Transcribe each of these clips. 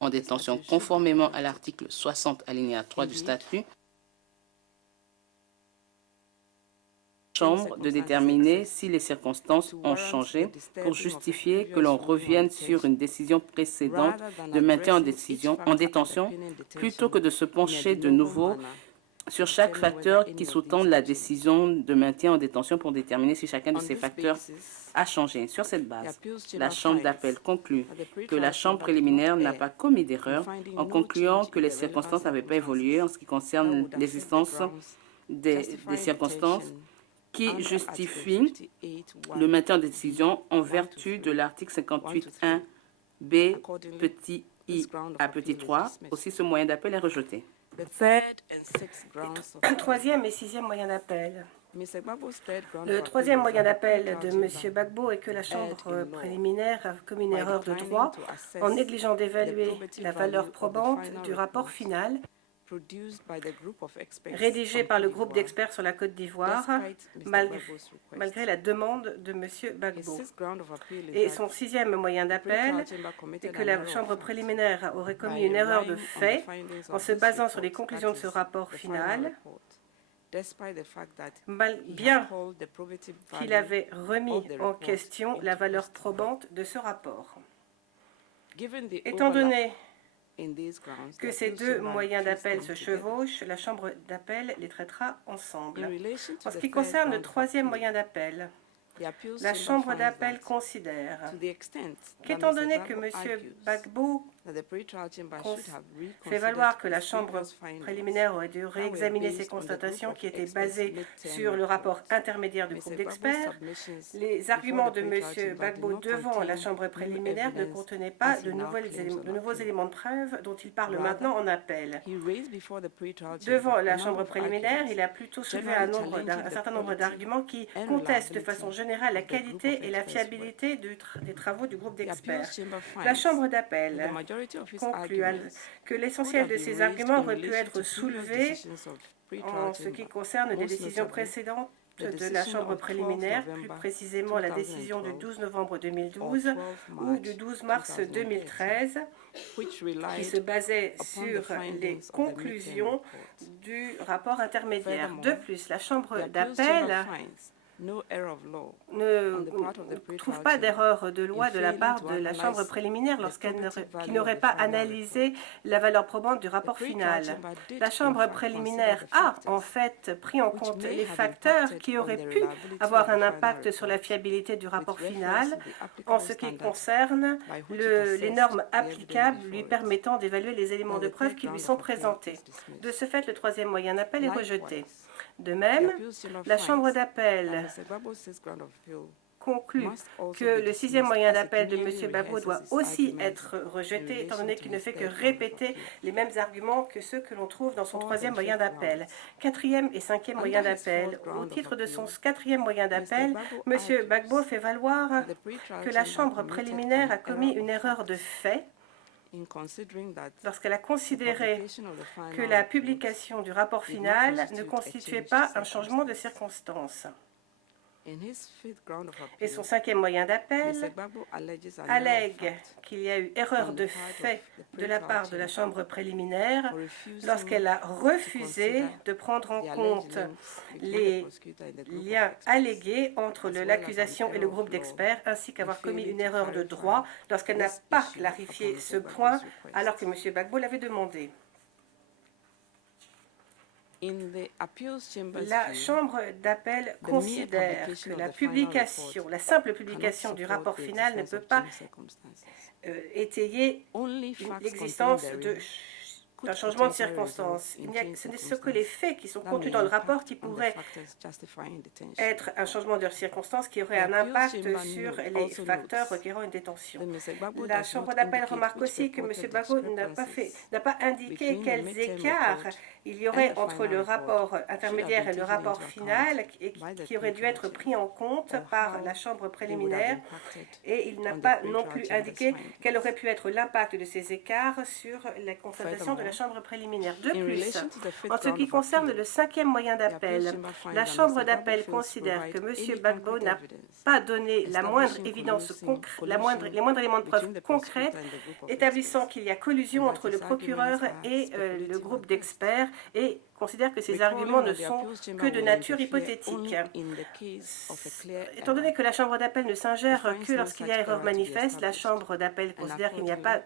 en détention conformément à l'article 60 alinéa 3 du statut, Chambre de déterminer si les circonstances ont changé pour justifier que l'on revienne sur une décision précédente de maintien en détention plutôt que de se pencher de nouveau sur chaque facteur qui sous-tend la décision de maintien en détention pour déterminer si chacun de ces facteurs a changé. Sur cette base, la Chambre d'appel conclut que la Chambre préliminaire n'a pas commis d'erreur en concluant que les circonstances n'avaient pas évolué en ce qui concerne l'existence des circonstances qui justifient le maintien en décision en vertu de l'article 58.1 B petit i à petit 3. Aussi, ce moyen d'appel est rejeté. Troisième et sixième moyen d'appel. Le troisième moyen d'appel de M. Gbagbo est que la Chambre préliminaire a commis une erreur de droit en négligeant d'évaluer la valeur probante du rapport final rédigé par le groupe d'experts sur la Côte d'Ivoire, malgré la demande de M. Gbagbo. Et son sixième moyen d'appel est que la Chambre préliminaire aurait commis une erreur de fait en se basant sur les conclusions de ce rapport final, bien qu'il avait remis en question la valeur probante de ce rapport. Étant donné que ces deux moyens d'appel se chevauchent, la Chambre d'appel les traitera ensemble. En ce qui concerne le troisième moyen d'appel, la Chambre d'appel considère qu'étant donné que M. Gbagbo fait valoir que la Chambre préliminaire aurait dû réexaminer ses constatations qui étaient basées sur le rapport intermédiaire du groupe d'experts, les arguments de M. Gbagbo devant la Chambre préliminaire ne contenaient pas de nouveaux éléments de preuve dont il parle maintenant en appel. Devant la Chambre préliminaire, il a plutôt soulevé un certain nombre d'arguments qui contestent de façon générale la qualité et la fiabilité des travaux du groupe d'experts. La Chambre d'appel conclut que l'essentiel de ces arguments aurait pu être soulevé en ce qui concerne les décisions précédentes de la Chambre préliminaire, plus précisément la décision du 12 novembre 2012 ou du 12 mars 2013, qui se basait sur les conclusions du rapport intermédiaire. De plus, la Chambre d'appel ne trouve pas d'erreur de loi de la part de la Chambre préliminaire qui n'aurait pas analysé la valeur probante du rapport final. La Chambre préliminaire a en fait pris en compte les facteurs qui auraient pu avoir un impact sur la fiabilité du rapport final en ce qui concerne les normes applicables lui permettant d'évaluer les éléments de preuve qui lui sont présentés. De ce fait, le troisième moyen d'appel est rejeté. De même, la Chambre d'appel conclut que le sixième moyen d'appel de M. Gbagbo doit aussi être rejeté, étant donné qu'il ne fait que répéter les mêmes arguments que ceux que l'on trouve dans son troisième moyen d'appel. Quatrième et cinquième moyen d'appel. Au titre de son quatrième moyen d'appel, M. Gbagbo fait valoir que la Chambre préliminaire a commis une erreur de fait lorsqu'elle a considéré que la publication du rapport final ne constituait pas un changement de circonstance. Et son cinquième moyen d'appel allègue qu'il y a eu erreur de fait de la part de la Chambre préliminaire lorsqu'elle a refusé de prendre en compte les liens allégués entre l'accusation et le groupe d'experts, ainsi qu'avoir commis une erreur de droit lorsqu'elle n'a pas clarifié ce point alors que M. Gbagbo l'avait demandé. La Chambre d'appel considère que la simple publication du rapport final ne peut pas étayer l'existence d'un changement de circonstance. Ce n'est que les faits qui sont contenus dans le rapport qui pourraient être un changement de circonstance qui aurait un impact sur les facteurs requérant une détention. La Chambre d'appel remarque aussi que M. Gbagbo n'a pas indiqué quels écarts il y aurait entre le rapport intermédiaire et le rapport final qui aurait dû être pris en compte par la Chambre préliminaire et il n'a pas non plus indiqué quel aurait pu être l'impact de ces écarts sur la constatation de la la Chambre préliminaire. De plus, en ce qui concerne le 5e moyen d'appel, la Chambre d'appel considère que M. Gbagbo n'a pas donné la moindre évidence les moindres éléments de preuve concrètes établissant qu'il y a collusion entre le procureur et le groupe d'experts et considère que ces arguments ne sont que de nature hypothétique. Étant donné que la Chambre d'appel ne s'ingère que lorsqu'il y a erreur manifeste, la Chambre d'appel considère qu'il n'y a pas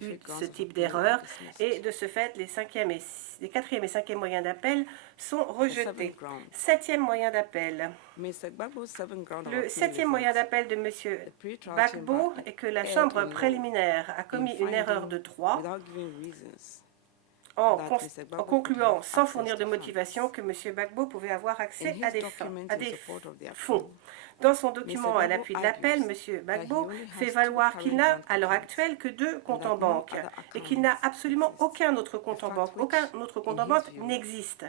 eu ce type d'erreur et de ce fait, les 4e et 5e moyens d'appel sont rejetés. 7e moyen d'appel. Le 7e moyen d'appel de M. Gbagbo est que la Chambre préliminaire a commis une erreur de droit en concluant sans fournir de motivation que M. Gbagbo pouvait avoir accès à des fonds. Dans son document à l'appui de l'appel, M. Gbagbo fait valoir qu'il n'a à l'heure actuelle que 2 comptes en banque et qu'il n'a absolument aucun autre compte en banque. Aucun autre compte en banque n'existe.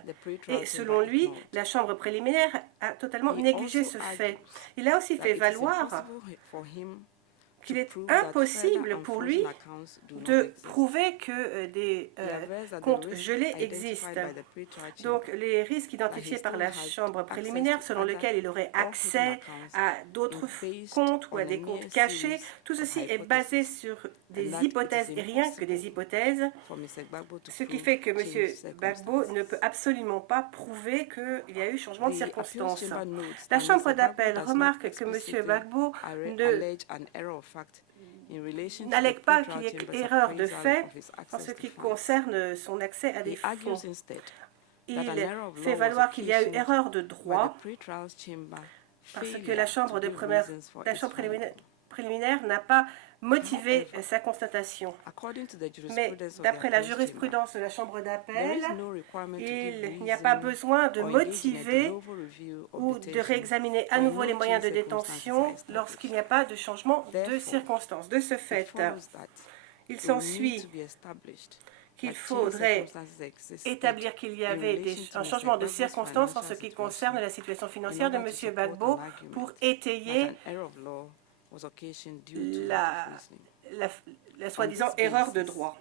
Et selon lui, la Chambre préliminaire a totalement négligé ce fait. Il a aussi fait valoir qu'il est impossible pour lui de prouver que des comptes gelés existent. Donc, les risques identifiés par la Chambre préliminaire, selon lesquels il aurait accès à d'autres comptes ou à des comptes cachés, tout ceci est basé sur des hypothèses et rien que des hypothèses, ce qui fait que M. Gbagbo ne peut absolument pas prouver qu'il y a eu changement de circonstances. La Chambre d'appel remarque que M. Gbagbo n'allègue pas qu'il y ait erreur de fait en ce qui concerne son accès à des fonds. Il fait valoir qu'il y a eu erreur de droit parce que la Chambre préliminaire n'a pas motivé sa constatation. Mais d'après la jurisprudence de la Chambre d'appel, il n'y a pas besoin de motiver ou de réexaminer à nouveau les moyens de détention lorsqu'il n'y a pas de changement de circonstances. De ce fait, il s'ensuit qu'il faudrait établir qu'il y avait un changement de circonstances en ce qui concerne la situation financière de M. Gbagbo pour étayer la soi-disant erreur de droit.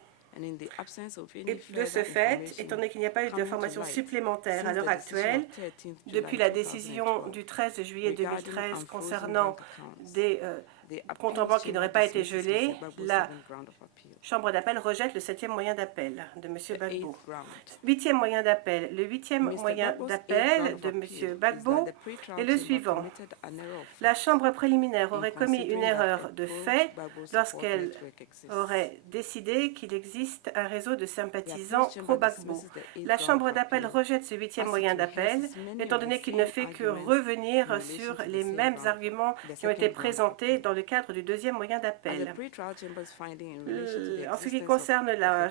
Et de ce fait, étant donné qu'il n'y a pas eu d'informations supplémentaires à l'heure actuelle, depuis la décision du 13 juillet 2013 concernant des comptes en banque qui n'auraient pas été gelés, la Chambre d'appel rejette le 7e moyen d'appel de M. Gbagbo. 8e moyen d'appel. Le 8e moyen d'appel de M. Gbagbo est le suivant. La Chambre préliminaire aurait commis une erreur de fait lorsqu'elle aurait décidé qu'il existe un réseau de sympathisants pro-Gbagbo. La Chambre d'appel rejette ce 8e moyen d'appel, étant donné qu'il ne fait que revenir sur les mêmes arguments qui ont été présentés dans le cadre du 2e moyen d'appel. En ce qui concerne la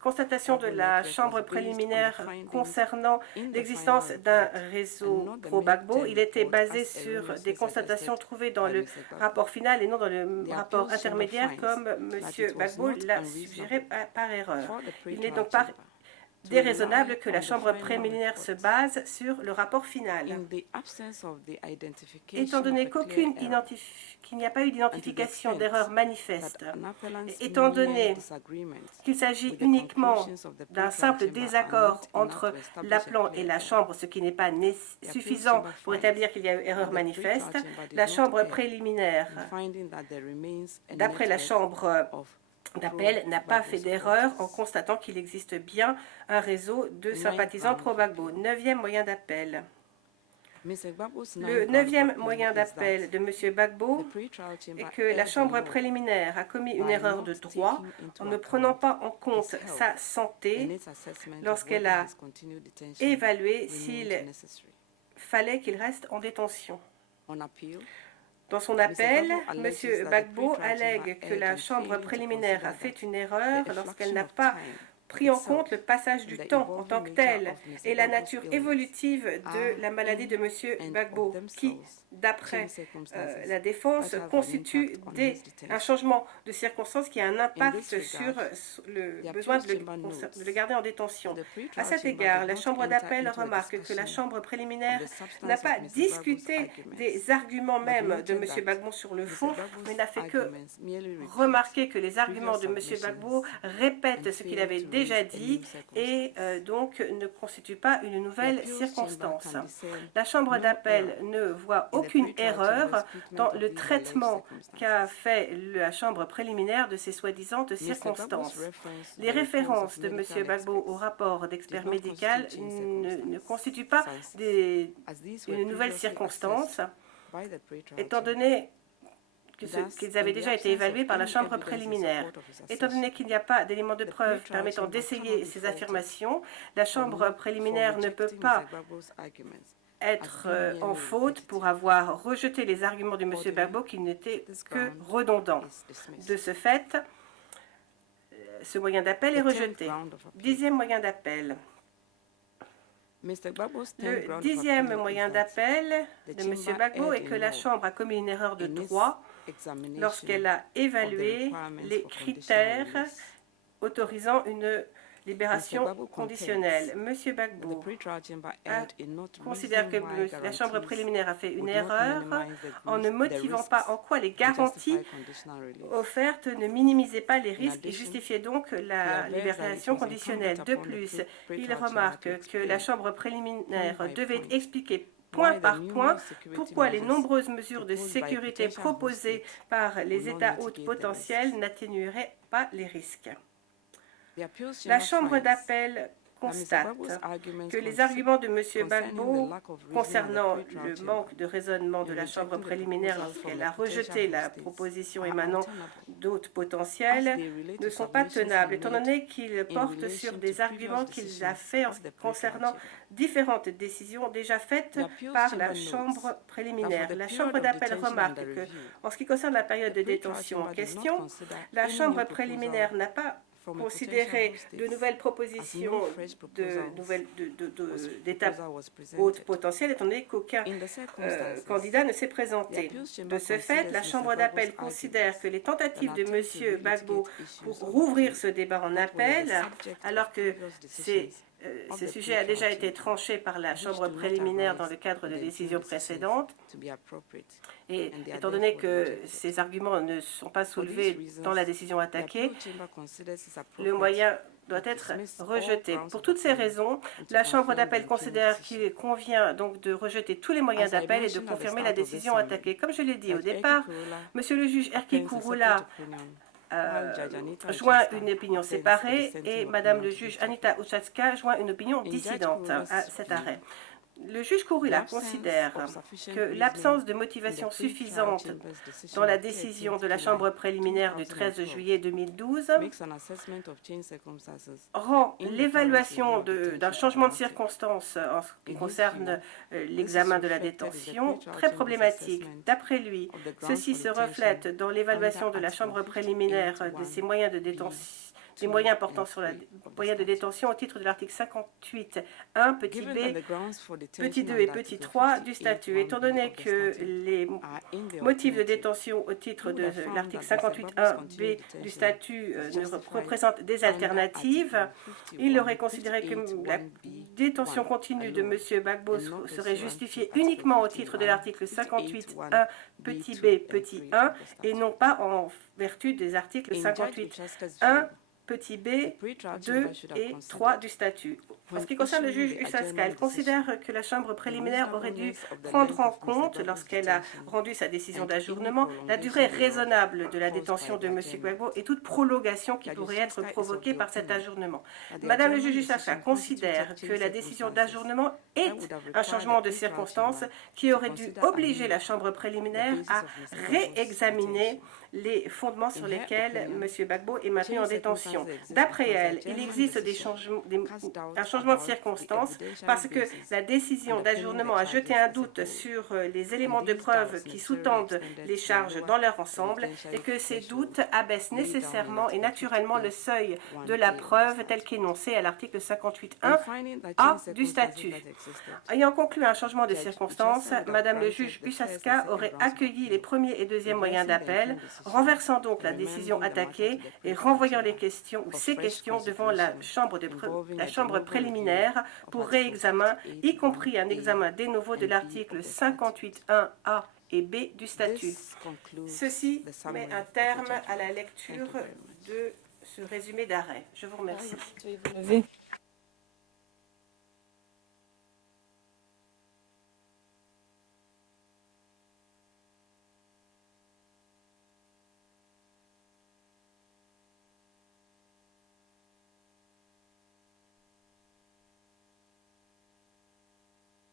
constatation de la Chambre préliminaire concernant l'existence d'un réseau pro-Gbagbo, il était basé sur des constatations trouvées dans le rapport final et non dans le rapport intermédiaire comme M. Gbagbo l'a suggéré par erreur. Il n'est donc pas déraisonnable que la Chambre préliminaire se base sur le rapport final. Étant donné qu'il n'y a pas eu d'identification d'erreur manifeste, étant donné qu'il s'agit uniquement d'un simple désaccord entre l'appelant et la Chambre, ce qui n'est pas suffisant pour établir qu'il y a eu erreur manifeste, la Chambre préliminaire, d'après la Chambre d'appel, n'a pas fait d'erreur en constatant qu'il existe bien un réseau de sympathisants pro-Gbagbo. 9e moyen d'appel. Le 9e moyen d'appel de M. Gbagbo est que la Chambre préliminaire a commis une erreur de droit en ne prenant pas en compte sa santé lorsqu'elle a évalué s'il fallait qu'il reste en détention. Dans son appel, M. Gbagbo allègue que la Chambre préliminaire a fait une erreur lorsqu'elle n'a pas pris en compte le passage du temps en tant que tel et la nature évolutive de la maladie de M. Gbagbo, qui, d'après la défense, constitue un changement de circonstance qui a un impact sur le besoin de le garder en détention. À cet égard, la Chambre d'appel remarque que la Chambre préliminaire n'a pas discuté des arguments même de M. Gbagbo sur le fond, mais n'a fait que remarquer que les arguments de M. Gbagbo répètent ce qu'il avait déjà déjà dit et donc ne constitue pas une nouvelle circonstance. La Chambre d'appel ne voit aucune erreur dans le traitement qu'a fait la Chambre préliminaire de ces soi-disant circonstances. Les références de M. Gbagbo au rapport d'expert médical ne constituent pas une nouvelle circonstance, étant donné qu'ils avaient déjà été évalués par la Chambre préliminaire. Étant donné qu'il n'y a pas d'éléments de preuve permettant d'essayer ces affirmations, la Chambre préliminaire ne peut pas être en faute pour avoir rejeté les arguments de M. Gbagbo qui n'étaient que redondants. De ce fait, ce moyen d'appel est rejeté. 10e moyen d'appel. Le 10e moyen d'appel de M. Gbagbo est que la Chambre a commis une erreur de droit lorsqu'elle a évalué les critères autorisant une libération conditionnelle. M. Gbagbo considère que la Chambre préliminaire a fait une erreur en ne motivant pas en quoi les garanties offertes ne minimisaient pas les risques et justifiaient donc la libération conditionnelle. De plus, il remarque que la Chambre préliminaire devait expliquer point par point pourquoi les nombreuses mesures de sécurité proposées par les États hôtes potentiels n'atténueraient pas les risques. La Chambre d'appel constate que les arguments de M. Gbagbo concernant le manque de raisonnement de la Chambre préliminaire lorsqu'elle a rejeté la proposition émanant d'hôtes potentiels ne sont pas tenables, étant donné qu'ils portent sur des arguments qu'il a faits concernant différentes décisions déjà faites par la Chambre préliminaire. La Chambre d'appel remarque que, en ce qui concerne la période de détention en question, la Chambre préliminaire n'a pas considérer de nouvelles propositions d'étapes hautes potentielles, étant donné qu'aucun candidat ne s'est présenté. De ce fait, la Chambre d'appel considère que les tentatives de M. Gbagbo pour rouvrir ce débat en appel, alors que ce sujet a déjà été tranché par la Chambre préliminaire dans le cadre de décisions précédentes, et étant donné que ces arguments ne sont pas soulevés dans la décision attaquée, le moyen doit être rejeté. Pour toutes ces raisons, la Chambre d'appel considère qu'il convient donc de rejeter tous les moyens d'appel et de confirmer la décision attaquée. Comme je l'ai dit au départ, Monsieur le juge Erkki Kurula joint une opinion séparée et Madame le juge Anita Ušacka joint une opinion dissidente à cet arrêt. Le juge Kurula considère que l'absence de motivation suffisante dans la décision de la Chambre préliminaire du 13 juillet 2012 rend l'évaluation d'un changement de circonstances en ce qui concerne l'examen de la détention très problématique. D'après lui, ceci se reflète dans l'évaluation de la Chambre préliminaire de ses moyens de détention, des moyens portant sur la moyens de détention au titre de l'article 58.1, petit b, petit 2 et petit 3 du statut. Étant donné que les motifs de détention au titre de l'article 58.1b du statut représentent des alternatives, il aurait considéré que la détention continue de M. Gbagbo serait justifiée uniquement au titre de l'article 58.1 petit b petit 1 et non pas en vertu des articles 58.1 petit b, 2 et 3 du statut. En ce qui concerne le juge Ušacka, elle considère que la Chambre préliminaire aurait dû prendre en compte, lorsqu'elle a rendu sa décision d'ajournement, la durée raisonnable de la détention de M. Gbagbo et toute prolongation qui pourrait être provoquée par cet ajournement. Madame le juge Ušacka considère que la décision d'ajournement est un changement de circonstance qui aurait dû obliger la Chambre préliminaire à réexaminer les fondements sur lesquels M. Gbagbo est maintenu en détention. D'après elle, il existe un changement de circonstances parce que la décision d'ajournement a jeté un doute sur les éléments de preuve qui sous-tendent les charges dans leur ensemble et que ces doutes abaissent nécessairement et naturellement le seuil de la preuve tel qu'énoncé à l'article 58.1a du statut. Ayant conclu un changement de circonstances, Madame le juge Ušacka aurait accueilli les premiers et deuxièmes moyens d'appel, renversant donc la décision attaquée et renvoyant les questions ou ces questions devant la chambre préliminaire pour réexamen, y compris un examen de novo de l'article 58.1a et b du statut. Ceci met un terme à la lecture de ce résumé d'arrêt. Je vous remercie.